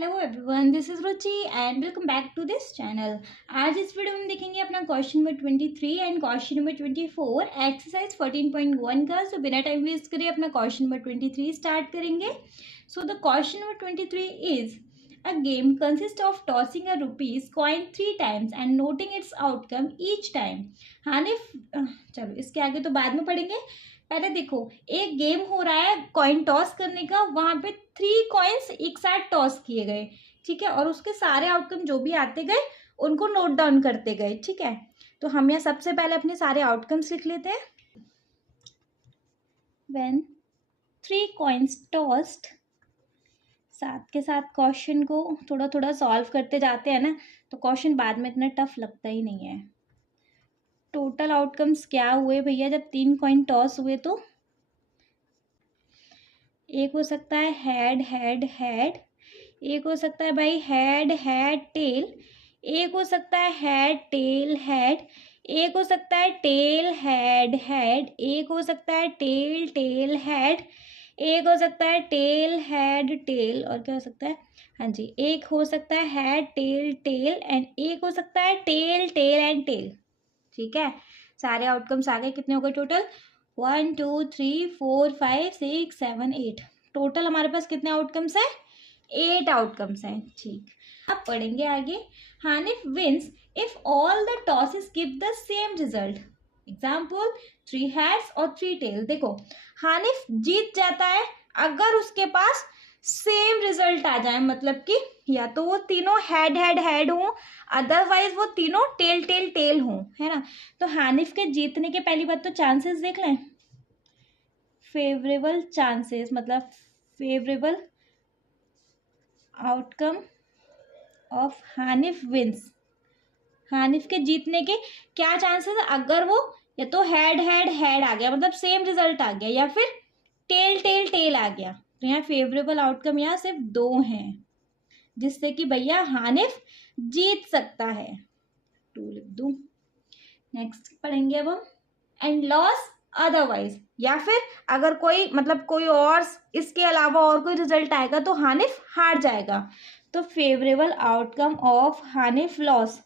Hello everyone, this is Ruchi and welcome back to this channel. आज इस video में देखेंगे अपना question number 23 and question number 24 exercise 14.1 का। सो बिना टाइम वेस्ट करिए अपना क्वेश्चन नंबर 23 स्टार्ट करेंगे। So the question number 23 is a game consist of tossing a rupees coin 3 times and noting its outcome each time. Hanif, चलो इसके आगे तो बाद में पढ़ेंगे, पहले देखो एक गेम हो रहा है कॉइन टॉस करने का। वहां पे 3 कॉइन्स एक साथ टॉस किए गए, ठीक है, और उसके सारे आउटकम जो भी आते गए उनको नोट डाउन करते गए, ठीक है। तो हम यहाँ सबसे पहले अपने सारे आउटकम्स लिख लेते हैं। व्हेन 3 कॉइन्स टॉस्ड, साथ के साथ क्वेश्चन को थोड़ा थोड़ा सॉल्व करते जाते हैं ना, तो क्वेश्चन बाद में इतना टफ लगता ही नहीं है। टोटल आउटकम्स क्या हुए भैया जब 3 कॉइन टॉस हुए? तो एक हो सकता है हेड हेड हेड, एक हो सकता है भाई हेड हेड टेल, एक हो सकता है हेड टेल हेड, एक हो सकता है टेल हेड हेड, एक हो सकता है टेल टेल हेड, एक हो सकता है टेल हेड टेल, और क्या हो सकता है, हाँ जी, एक हो सकता है हेड टेल टेल एंड एक हो सकता है टेल टेल एंड टेल, ठीक है। सारे आउटकम्स आ गए। कितने हो गए टोटल? 1 2 3 4 5 6 7 8। टोटल हमारे पास कितने आउटकम्स हैं? 8 आउटकम्स हैं, ठीक। अब पढ़ेंगे आगे। Hanif wins if all the tosses give the same result. Example 3 heads और 3 टेल। देखो हानिफ जीत जाता है अगर उसके पास सेम रिजल्ट आ जाए, मतलब कि या तो वो तीनों हेड हेड हेड हों, अदरवाइज वो तीनों टेल टेल टेल हों, है ना। तो हानिफ के जीतने के पहली बात तो चांसेस देख लें। फेवरेबल चांसेस मतलब favourable outcome of Hanif wins. Hanif के जीतने के क्या चांसेस है? अगर वो या तो हेड हेड हेड आ गया, मतलब सेम रिजल्ट आ गया, या फिर टेल टेल टेल आ गया। तो यहाँ फेवरेबल आउटकम यहाँ सिर्फ 2 हैं, जिससे कि भैया हानिफ जीत सकता है। 2 लिख दूं। नेक्स्ट पढ़ेंगे अब हम। एंड लॉस अदरवाइज, या फिर अगर कोई मतलब कोई और इसके अलावा और कोई रिजल्ट आएगा तो हानिफ हार जाएगा। तो favourable outcome of Hanif loss.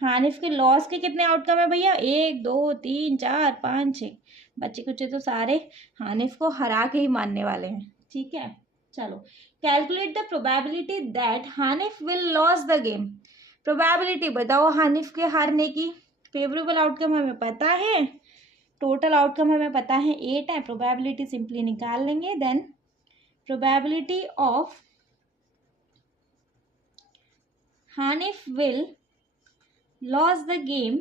Hanif के लॉस के कितने आउटकम है भैया? 1 2 3 4 5 6। बच्चे कुछ तो सारे हानिफ को हरा के ही मानने वाले हैं, ठीक है। चलो calculate the probability that Hanif will loss the game. Probability बताओ हानिफ के हारने की। फेवरेबल आउटकम हमें पता है, टोटल आउटकम हमें पता है 8 है, प्रोबेबिलिटी सिंपली निकाल लेंगे। Then probability of Hanif will loss the game,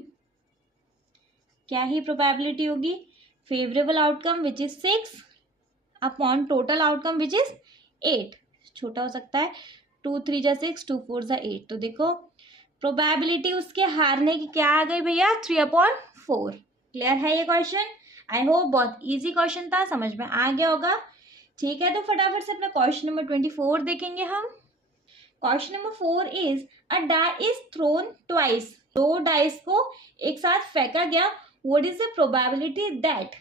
क्या ही प्रोबेबिलिटी होगी? Favourable outcome which is 6 upon total outcome which is 8। छोटा हो सकता है, 2 3 जा 6, 2 4 जा 8। तो देखो प्रोबेबिलिटी उसके हारने की क्या आ गई भैया? 3/4। क्लियर है ये क्वेश्चन? आई होप बहुत इजी क्वेश्चन था, समझ में आ गया होगा, ठीक है। तो फटाफट से अपना क्वेश्चन नंबर 24 देखेंगे हम। Question number 4 is a die is thrown twice. 2 dice को एक साथ फेंका गया। What is the probability that?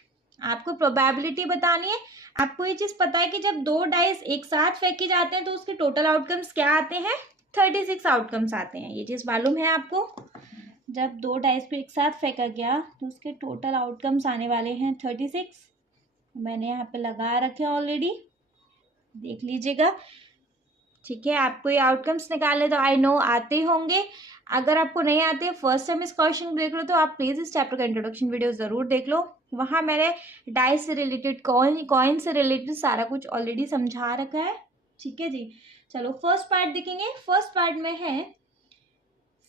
आपको प्रोबेबिलिटी बतानी है। आपको ये चीज पता है कि जब 2 डाइस एक साथ फेंके जाते हैं तो उसके टोटल आउटकम्स क्या आते हैं? 36 आउटकम्स आते हैं। ये चीज मालूम है आपको? जब 2 डाइस को एक साथ फेंका गया तो उसके टोटल आउटकम्स आने वाले हैं 36। मैंने यहाँ पे लगा रखे ऑलरेडी, देख लीजिएगा, ठीक है। आपको ये आउटकम्स निकालने तो आई नो आते होंगे। अगर आपको नहीं आते, फर्स्ट टाइम इस क्वेश्चन देख लो, तो आप प्लीज इस चैप्टर का इंट्रोडक्शन वीडियो जरूर देख लो। वहां मैंने डाइस से रिलेटेड, कॉइन से रिलेटेड सारा कुछ ऑलरेडी समझा रखा है, ठीक है जी। चलो फर्स्ट पार्ट देखेंगे। फर्स्ट पार्ट में है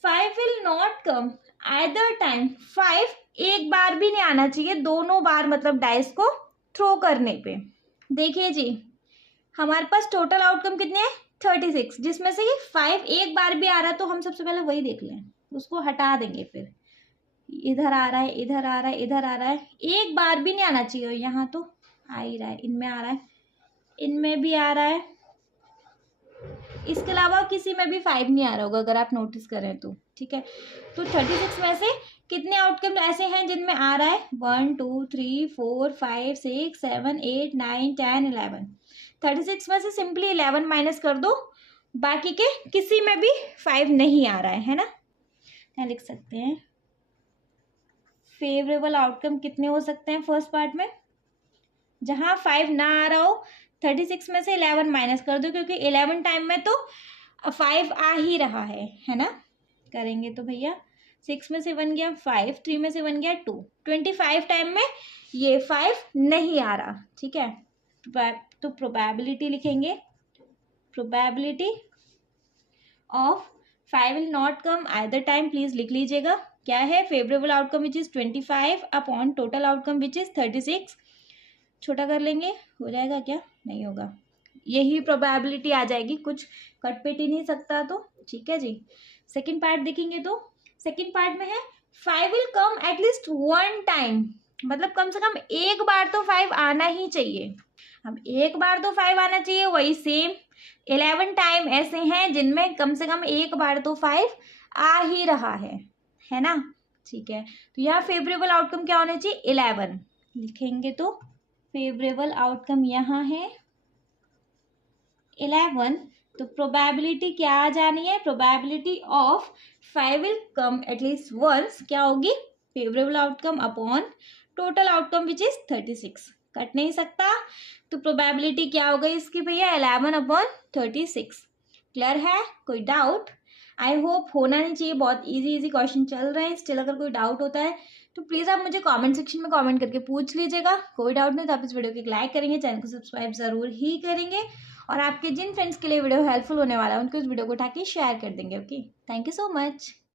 5 will not come either time. 5 एक बार भी नहीं आना चाहिए, दोनों बार मतलब डाइस को थ्रो करने पे। देखिए जी, हमारे पास टोटल आउटकम कितने हैं? 36, जिसमें से ये 5 एक बार भी आ रहा है, तो हम सबसे पहले वही देख लें, उसको हटा देंगे। फिर इधर आ रहा है, इधर आ रहा है, इधर आ रहा है, एक बार भी नहीं आना चाहिए। यहाँ तो आ ही रहा है, इनमें आ रहा है, इनमें भी आ रहा है, इसके अलावा किसी में भी 5 नहीं आ रहा होगा अगर आप नोटिस करें तो, ठीक है। तो 36 में से कितने आउटकम ऐसे हैं जिनमें आ रहा है? 1 2 3 4 5 6 7 8 9 10 11। 36 में से सिंपली 11 माइनस कर दो, बाकी के किसी में भी 5 नहीं आ रहा है ना। क्या लिख सकते हैं, फेवरेबल आउटकम कितने हो सकते हैं फर्स्ट पार्ट में, जहां 5 ना आ रहा हो 36 में से 11 माइनस कर दो, क्योंकि 11 टाइम में तो 5 आ ही रहा है ना। करेंगे तो भैया 6 में से 1 गया 5, 3 में से 1 गया 2, 25 टाइम में ये 5 नहीं आ रहा, ठीक है। तो प्रोबेबिलिटी लिखेंगे, probability of 5 will not come either time, please लिख लीजिएगा। क्या है, favourable outcome which is 25 upon total outcome which is 36। छोटा कर लेंगे, हो जाएगा क्या, नहीं होगा, यही प्रोबेबिलिटी आ जाएगी, कुछ कट पेट ही नहीं सकता तो, ठीक है जी। सेकंड पार्ट देखेंगे तो सेकंड पार्ट में है 5 विल कम एटलीस्ट 1 टाइम, मतलब कम से कम एक बार तो 5 आना ही चाहिए। अब एक बार तो 5 आना चाहिए, वही सेम 11 टाइम ऐसे हैं जिनमें कम से कम एक बार तो 5 आ ही रहा है ना, ठीक है। तो यहाँ फेवरेबल आउटकम क्या होना चाहिए, 11 लिखेंगे तो फेवरेबल आउटकम यहाँ है 11। तो प्रोबेबिलिटी क्या आ जानी है, probability of 5 will come at least once क्या होगी, favourable outcome upon total outcome which is 36, cut नहीं सकता। तो प्रोबेबिलिटी क्या हो गई इसकी भैया, 11 अपॉन 36। क्लियर है, कोई डाउट, आई होप होना नहीं चाहिए, बहुत इजी क्वेश्चन चल रहे हैं। स्टिल अगर कोई डाउट होता है तो प्लीज़ आप मुझे कमेंट सेक्शन में कमेंट करके पूछ लीजिएगा। कोई डाउट नहीं तो आप इस वीडियो को एक लाइक करेंगे, चैनल को सब्सक्राइब जरूर ही करेंगे, और आपके जिन फ्रेंड्स के लिए वीडियो हेल्पफुल होने वाला है उनको इस वीडियो को उठा के शेयर कर देंगे। Okay, thank you so much.